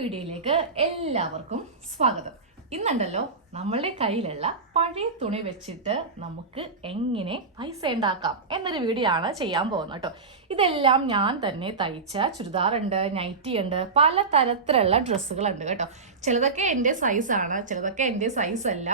വീഡിയോയിലേക്ക് എല്ലാവർക്കും സ്വാഗതം. ഇന്നുണ്ടല്ലോ നമ്മളുടെ കയ്യിലുള്ള പഴയ തുണി വെച്ചിട്ട് നമുക്ക് എങ്ങനെ പൈസ ഉണ്ടാക്കാം എന്നൊരു വീഡിയോ ആണ് ചെയ്യാൻ പോകുന്നത് കേട്ടോ. ഇതെല്ലാം ഞാൻ തന്നെ തയ്ച്ച ചുരിദാറുണ്ട് നൈറ്റി ഉണ്ട് പല തരത്തിലുള്ള ഡ്രസ്സുകളുണ്ട് കേട്ടോ. ചിലതൊക്കെ എന്റെ സൈസാണ് ചിലതൊക്കെ എന്റെ സൈസല്ല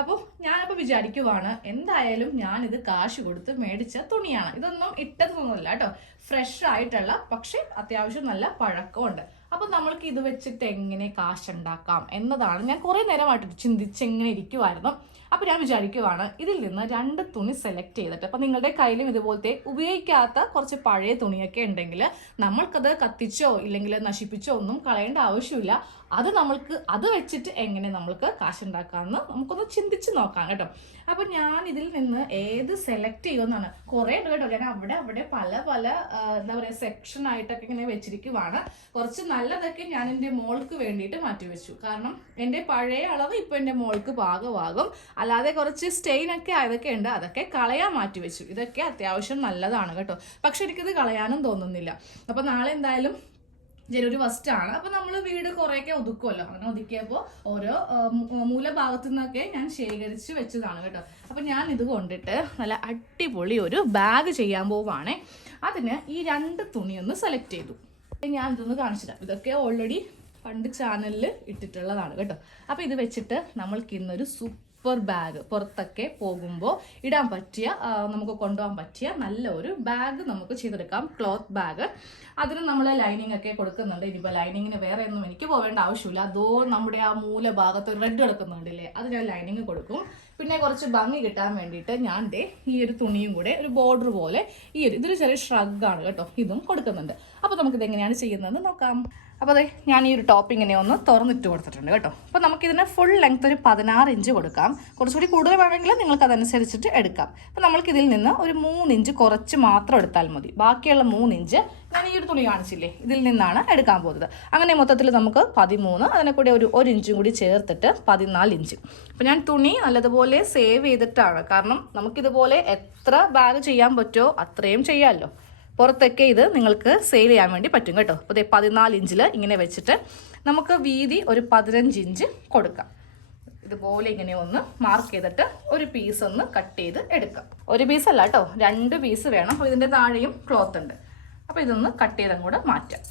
അപ്പോൾ ഞാനപ്പോൾ വിചാരിക്കുവാണ് എന്തായാലും ഞാനിത് കാശ് കൊടുത്ത് മേടിച്ച തുണിയാണ്. ഇതൊന്നും ഇട്ടതൊന്നുമല്ല കേട്ടോ. ഫ്രഷ് ആയിട്ടുള്ള പക്ഷേ അത്യാവശ്യം നല്ല പഴക്കമുണ്ട്. അപ്പൊ നമ്മൾക്ക് ഇത് വെച്ചിട്ട് എങ്ങനെ കാശുണ്ടാക്കാം എന്നതാണ്. ഞാൻ കുറെ നേരമായിട്ട് ചിന്തിച്ച് എങ്ങനെ ഇരിക്കുമായിരുന്നു അപ്പൊ ഞാൻ വിചാരിക്കുവാണ് ഇതിൽ നിന്ന് രണ്ട് തുണി സെലക്ട് ചെയ്തിട്ട് അപ്പൊ നിങ്ങളുടെ കയ്യിലും ഇതുപോലത്തെ ഉപയോഗിക്കാത്ത കുറച്ച് പഴയ തുണിയൊക്കെ ഉണ്ടെങ്കിൽ നമ്മൾക്കത് കത്തിച്ചോ ഇല്ലെങ്കിൽ നശിപ്പിച്ചോ ഒന്നും കളയേണ്ട ആവശ്യമില്ല. അത് നമ്മൾക്ക് അത് വെച്ചിട്ട് എങ്ങനെ നമ്മൾക്ക് കാശുണ്ടാക്കാമെന്ന് നമുക്കൊന്ന് ചിന്തിച്ച് നോക്കാം കേട്ടോ. അപ്പൊ ഞാൻ ഇതിൽ നിന്ന് ഏത് സെലക്ട് ചെയ്യുമെന്നാണ്. കുറേ ഉണ്ട് കേട്ടോ. ഞാൻ അവിടെ അവിടെ പല പല എന്താ പറയുക സെക്ഷൻ ആയിട്ടൊക്കെ ഇങ്ങനെ വെച്ചിരിക്കുവാണ്. കുറച്ച് നല്ലതൊക്കെ ഞാൻ എന്റെ മോൾക്ക് വേണ്ടിയിട്ട് മാറ്റി വെച്ചു. കാരണം എന്റെ പഴയ അളവ് ഇപ്പൊ എന്റെ മോൾക്ക് പാകമാകും. അല്ലാതെ കുറച്ച് സ്റ്റെയിൻ ഒക്കെ അതൊക്കെ ഉണ്ട്. അതൊക്കെ കളയാൻ മാറ്റി വെച്ചു. ഇതൊക്കെ അത്യാവശ്യം നല്ലതാണ് കേട്ടോ. പക്ഷെ എനിക്കിത് കളയാനും തോന്നുന്നില്ല. അപ്പൊ നാളെ എന്തായാലും ജനുവരി ഫസ്റ്റ് ആണ്. അപ്പൊ നമ്മൾ വീട് കുറെയൊക്കെ ഒതുക്കുമല്ലോ അങ്ങനെ ഒതുക്കിയപ്പോൾ ഓരോ മൂലഭാഗത്തു നിന്നൊക്കെ ഞാൻ ശേഖരിച്ച് വെച്ചതാണ് കേട്ടോ. അപ്പൊ ഞാൻ ഇത് കൊണ്ടിട്ട് നല്ല അടിപൊളി ഒരു ബാഗ് ചെയ്യാൻ പോവാണേ. അതിന് ഈ രണ്ട് തുണി ഒന്ന് സെലക്ട് ചെയ്തു. ഞാൻ ഇതൊന്ന് കാണിച്ചിട്ടാം ഇതൊക്കെ ഓൾറെഡി പണ്ട് ചാനലിൽ ഇട്ടിട്ടുള്ളതാണ് കേട്ടോ. അപ്പൊ ഇത് വെച്ചിട്ട് നമ്മൾക്ക് ഇന്നൊരു സൂപ്പർ ബാഗ് പുറത്തൊക്കെ പോകുമ്പോൾ ഇടാൻ പറ്റിയ നമുക്ക് കൊണ്ടുപോകാൻ പറ്റിയ നല്ല ഒരു ബാഗ് നമുക്ക് ചെയ്തെടുക്കാം. ക്ലോത്ത് ബാഗ് അതിന് നമ്മൾ ലൈനിങ് ഒക്കെ കൊടുക്കുന്നുണ്ട്. ഇനിയിപ്പോൾ ലൈനിങ്ങിന് വേറെ ഒന്നും എനിക്ക് പോവേണ്ട ആവശ്യമില്ല. അതോ നമ്മുടെ ആ മൂല ഭാഗത്ത് റെഡ് കിടക്കുന്നുണ്ടല്ലേ അത് ഞാൻ ലൈനിങ് കൊടുക്കും. പിന്നെ കുറച്ച് ഭംഗി കിട്ടാൻ വേണ്ടിയിട്ട് ഞാൻ ദേ ഈ ഒരു തുണിയും കൂടെ ഒരു ബോർഡർ പോലെ ഈ ഒരു ഇതൊരു ചെറിയ ഷ്രഗാണ് കേട്ടോ. ഇതും കൊടുക്കുന്നുണ്ട്. അപ്പോൾ നമുക്കിത് എങ്ങനെയാണ് ചെയ്യുന്നതെന്ന് നോക്കാം. അപ്പോൾ അതെ ഞാൻ ഈ ഒരു ടോപ്പ് ഇങ്ങനെ ഒന്ന് തുറന്നിട്ട് കൊടുത്തിട്ടുണ്ട് കേട്ടോ. അപ്പോൾ നമുക്കിതിന് ഫുൾ ലെങ്ത് ഒരു പതിനാറ് ഇഞ്ച് കൊടുക്കാം. കുറച്ചുകൂടി കൂടുതൽ വേണമെങ്കിൽ നിങ്ങൾക്ക് അതനുസരിച്ചിട്ട് എടുക്കാം. അപ്പോൾ നമ്മൾക്ക് ഇതിൽ നിന്ന് ഒരു മൂന്ന് ഇഞ്ച് കുറച്ച് മാത്രം എടുത്താൽ മതി. ബാക്കിയുള്ള മൂന്ന് ഇഞ്ച് ഞാൻ ഈ ഒരു തുണി കാണിച്ചില്ലേ? ഇതിൽ നിന്നാണ് എടുക്കാൻ പോകുന്നത്. അങ്ങനെ മൊത്തത്തിൽ നമുക്ക് പതിമൂന്ന് അതിനെ കൂടി ഒരു ഒരു ഇഞ്ചും കൂടി ചേർത്തിട്ട് പതിനാല് ഇഞ്ച് അപ്പോൾ ഞാൻ തുണി നല്ലതുപോലെ സേവ് ചെയ്തിട്ടാണ്. കാരണം നമുക്കിതുപോലെ എത്ര ബാഗ് ചെയ്യാൻ പറ്റുമോ അത്രയും ചെയ്യാമല്ലോ പുറത്തൊക്കെ ഇത് നിങ്ങൾക്ക് സെയിൽ ചെയ്യാൻ വേണ്ടി പറ്റും കേട്ടോ. അപ്പോൾ പതിനാല് ഇഞ്ചിൽ ഇങ്ങനെ വെച്ചിട്ട് നമുക്ക് വീതി ഒരു പതിനഞ്ച് ഇഞ്ച് കൊടുക്കാം. ഇതുപോലെ ഇങ്ങനെ ഒന്ന് മാർക്ക് ചെയ്തിട്ട് ഒരു പീസ് ഒന്ന് കട്ട് ചെയ്ത് എടുക്കാം. ഒരു പീസ് അല്ല കേട്ടോ രണ്ട് പീസ് വേണം. അപ്പോൾ ഇതിന്റെ താഴെയും ക്ലോത്ത് ഉണ്ട്. അപ്പോൾ ഇതൊന്ന് കട്ട് ചെയ്തും കൂടെ മാറ്റാം.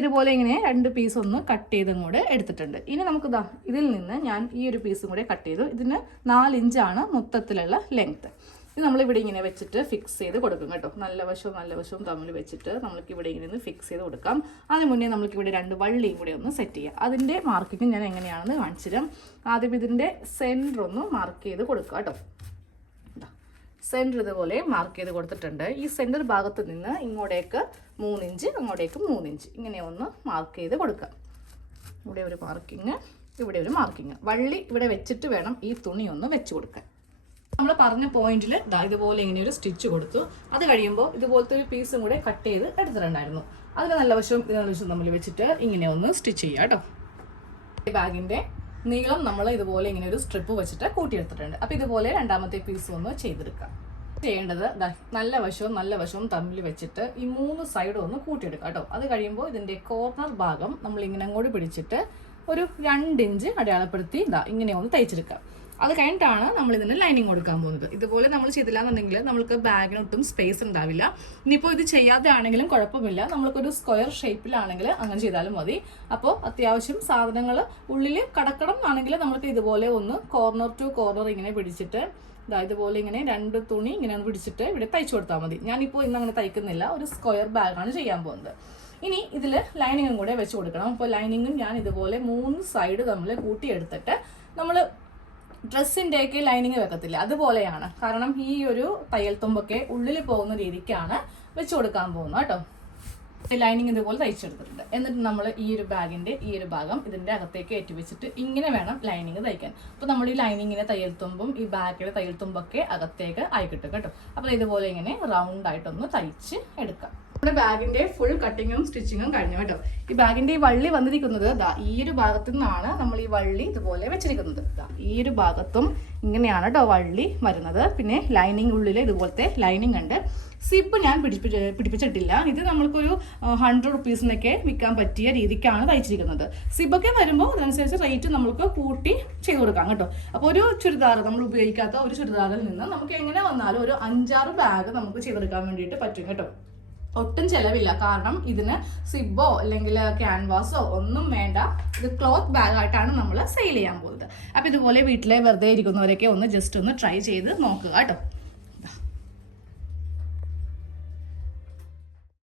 ഇതുപോലെ ഇങ്ങനെ രണ്ട് പീസ് ഒന്ന് കട്ട് ചെയ്തും കൂടെ എടുത്തിട്ടുണ്ട്. ഇനി നമുക്ക് ഇതാ ഇതിൽ നിന്ന് ഞാൻ ഈ ഒരു പീസും കൂടെ കട്ട് ചെയ്തു. ഇതിന് നാലിഞ്ചാണ് മൊത്തത്തിലുള്ള ലെങ്ത്ത് ഇത് നമ്മളിവിടെ ഇങ്ങനെ വെച്ചിട്ട് ഫിക്സ് ചെയ്ത് കൊടുക്കും കേട്ടോ. നല്ല വശവും നല്ല വശവും തമ്മിൽ വെച്ചിട്ട് നമ്മൾക്ക് ഇവിടെ ഇങ്ങനെ ഒന്ന് ഫിക്സ് ചെയ്ത് കൊടുക്കാം. അതിന് മുന്നേ നമ്മൾക്ക് ഇവിടെ രണ്ട് വള്ളിയും കൂടി ഒന്ന് സെറ്റ് ചെയ്യാം. അതിന്റെ മാർക്കിങ് ഞാൻ എങ്ങനെയാണെന്ന് കാണിച്ചു തരാം. ആദ്യം ഇതിന്റെ സെന്റർ ഒന്ന് മാർക്ക് ചെയ്ത് കൊടുക്കുക കേട്ടോ. സെന്റർ ഇതുപോലെ മാർക്ക് ചെയ്ത് കൊടുത്തിട്ടുണ്ട്. ഈ സെന്റർ ഭാഗത്ത് നിന്ന് ഇങ്ങോട്ടേക്ക് മൂന്നിഞ്ച് അങ്ങോട്ടേക്ക് മൂന്നിഞ്ച് ഇങ്ങനെ ഒന്ന് മാർക്ക് ചെയ്ത് കൊടുക്കാം. ഇവിടെ ഒരു മാർക്കിങ് ഇവിടെ ഒരു മാർക്കിങ് വള്ളി ഇവിടെ വെച്ചിട്ട് വേണം ഈ തുണി ഒന്ന് വെച്ച് കൊടുക്കാൻ. നമ്മൾ പറഞ്ഞ പോയിന്റിൽ ഇതുപോലെ ഇങ്ങനെ ഒരു സ്റ്റിച്ച് കൊടുത്തു. അത് കഴിയുമ്പോൾ ഇതുപോലത്തെ ഒരു പീസും കൂടെ കട്ട് ചെയ്ത് എടുത്തിട്ടുണ്ടായിരുന്നു. അതിന് നല്ല വശവും ഇത് നല്ല വശവും തമ്മിൽ വെച്ചിട്ട് ഇങ്ങനെ ഒന്ന് സ്റ്റിച്ച് ചെയ്യാം കേട്ടോ. ഈ ബാഗിന്റെ നീളം നമ്മൾ ഇതുപോലെ ഇങ്ങനെ ഒരു സ്ട്രിപ്പ് വെച്ചിട്ട് കൂട്ടിയെടുത്തിട്ടുണ്ട്. അപ്പോൾ ഇതുപോലെ രണ്ടാമത്തെ പീസ് ഒന്ന് ചെയ്തെടുക്കാം. ചെയ്യേണ്ടത് നല്ല വശവും നല്ല വശവും തമ്മിൽ വെച്ചിട്ട് ഈ മൂന്ന് സൈഡും ഒന്ന് കൂട്ടിയെടുക്കാം കേട്ടോ. അത് കഴിയുമ്പോൾ ഇതിന്റെ കോർണർ ഭാഗം നമ്മൾ ഇങ്ങനെ അങ്ങോട്ട് പിടിച്ചിട്ട് ഒരു രണ്ട് ഇഞ്ച് അടയാളപ്പെടുത്തി ഇതാ ഇങ്ങനെ ഒന്ന് തയ്ച്ചെടുക്കാം. അത് കഴിഞ്ഞിട്ടാണ് നമ്മൾ ഇതിന് ലൈനിങ് കൊടുക്കാൻ പോകുന്നത്. ഇതുപോലെ നമ്മൾ ചെയ്തില്ല എന്നുണ്ടെങ്കിൽ നമുക്ക് ബാഗിന് ഒട്ടും സ്പേസ് ഉണ്ടാവില്ല. ഇനിയിപ്പോൾ ഇത് ചെയ്യാതെ ആണെങ്കിലും കുഴപ്പമില്ല. നമ്മൾക്കൊരു സ്ക്വയർ ഷേപ്പിലാണെങ്കിൽ അങ്ങനെ ചെയ്താലും മതി. അപ്പോൾ അത്യാവശ്യം സാധനങ്ങൾ ഉള്ളിൽ കടക്കണം ആണെങ്കിൽ നമുക്ക് ഇതുപോലെ ഒന്ന് കോർണർ ടു കോർണർ ഇങ്ങനെ പിടിച്ചിട്ട് ഇതാ ഇതുപോലെ ഇങ്ങനെ രണ്ട് തുണി ഇങ്ങനെ പിടിച്ചിട്ട് ഇവിടെ തയ്ച്ചു കൊടുത്താൽ മതി. ഞാനിപ്പോൾ ഇന്ന് അങ്ങനെ തയ്ക്കുന്നില്ല. ഒരു സ്ക്വയർ ബാഗാണ് ചെയ്യാൻ പോകുന്നത്. ഇനി ഇതിൽ ലൈനിങ്ങും കൂടെ വെച്ച് കൊടുക്കണം. അപ്പോൾ ലൈനിങ്ങും ഞാൻ ഇതുപോലെ മൂന്ന് സൈഡ് തമ്മിൽ കൂട്ടിയെടുത്തിട്ട് നമ്മൾ ഡ്രസ്സിന്റെ ഒക്കെ ലൈനിങ് വെക്കത്തില്ല. അതുപോലെയാണ്. കാരണം ഈ ഒരു തയ്യൽ തുമ്പൊക്കെ ഉള്ളിൽ പോകുന്ന രീതിക്കാണ് വെച്ച് കൊടുക്കാൻ പോകുന്നത് കേട്ടോ. ലൈനിങ് ഇതുപോലെ തയ്ച്ചെടുത്തിട്ടുണ്ട്. എന്നിട്ട് നമ്മൾ ഈ ഒരു ബാഗിന്റെ ഈ ഒരു ഭാഗം ഇതിന്റെ അകത്തേക്ക് ഏറ്റുവെച്ചിട്ട് ഇങ്ങനെ വേണം ലൈനിങ് തയ്ക്കാൻ. അപ്പോൾ നമ്മൾ ഈ ലൈനിങ്ങിനെ തയ്യൽ തുമ്പും ഈ ബാഗിലെ തയ്യൽ തുമ്പൊക്കെ അകത്തേക്ക് ആയി കിട്ടും കേട്ടോ. അപ്പോൾ ഇതുപോലെ ഇങ്ങനെ റൗണ്ട് ആയിട്ടൊന്ന് തയ്ച്ച് എടുക്കാം. നമ്മുടെ ബാഗിന്റെ ഫുൾ കട്ടിങ്ങും സ്റ്റിച്ചിങ്ങും കഴിഞ്ഞു കേട്ടോ. ഈ ബാഗിന്റെ ഈ വള്ളി വന്നിരിക്കുന്നത് ദാ ഈ ഒരു ഭാഗത്തു നിന്നാണ് നമ്മൾ ഈ വള്ളി ഇതുപോലെ വെച്ചിരിക്കുന്നത്. ദാ ഈ ഒരു ഭാഗത്തും ഇങ്ങനെയാണ് കേട്ടോ വള്ളി വരുന്നത്. പിന്നെ ലൈനിങ് ഉള്ളിൽ ഇതുപോലത്തെ ലൈനിങ് ഉണ്ട്. സിബ് ഞാൻ പിടിപ്പിച്ച് പിടിപ്പിച്ചിട്ടില്ല. ഇത് നമ്മൾക്കൊരു ഹൺഡ്രഡ് റുപ്പീസിനൊക്കെ വിൽക്കാൻ പറ്റിയ രീതിക്കാണ് തയ്ച്ചിരിക്കുന്നത്. സിബൊക്കെ വരുമ്പോൾ അതനുസരിച്ച് റേറ്റ് നമുക്ക് കൂട്ടി ചെയ്ത് കൊടുക്കാം കേട്ടോ. അപ്പോൾ ഒരു ചുരിദാർ നമ്മൾ ഉപയോഗിക്കാത്ത ഒരു ചുരിദാറിൽ നിന്ന് നമുക്ക് എങ്ങനെ വന്നാലും ഒരു അഞ്ചാറ് ബാഗ് നമുക്ക് ചെയ്തെടുക്കാൻ വേണ്ടിയിട്ട് പറ്റും കേട്ടോ. ഒട്ടും ചിലവില്ല. കാരണം ഇതിന് സിബോ അല്ലെങ്കിൽ ക്യാൻവാസോ ഒന്നും വേണ്ട. ഇത് ക്ലോത്ത് ബാഗായിട്ടാണ് നമ്മൾ സെയിൽ ചെയ്യാൻ പോകുന്നത്. അപ്പോൾ ഇതുപോലെ വീട്ടിലെ വെറുതെ ഇരിക്കുന്നവരൊക്കെ ഒന്ന് ജസ്റ്റ് ഒന്ന് ട്രൈ ചെയ്ത് നോക്കുക കേട്ടോ.